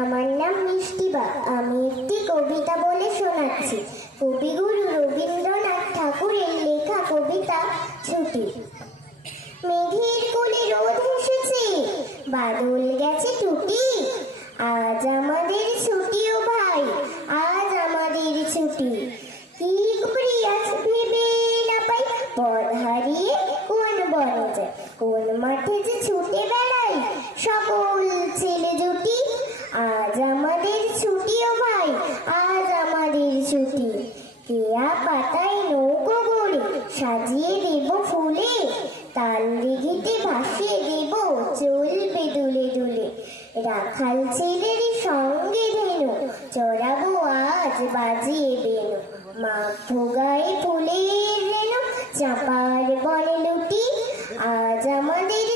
আমার নাম মিষ্টিবা। আমি একটি কবিতা বলে শোনাচ্ছি। কবিগুরু রবীন্দ্রনাথ ঠাকুরের লেখা কবিতা ছুটি। মেঘের কোলে রোদ হেসেছে, বাদল গেছে টুটি। আজ আমাদের ছুটি ও ভাই, আজ আমাদের ছুটি। কি করি আজ ভেবে না পাই, পথ হারিয়ে কোন বনে যায়, কোন মাঠে যে ছুটে বেড়াই সকল ছেলে জুটি। আজ আমাদের ছুটি ও ভাই, আজ আমাদের ছুটি। কেয়া পাতায় নৌকো গড়ে সাজিয়ে দেব ফুলে, তাল দিঘিতে ভাসিয়ে দেব চলবে দুলে দুলে। রাখাল ছেলের সঙ্গে ধেনু চড়াবো আজ বাজিয়ে বেনু, মাঘ ভোগায় ফুলের রেণু চাঁপার বনে লুটি। আজ আমাদের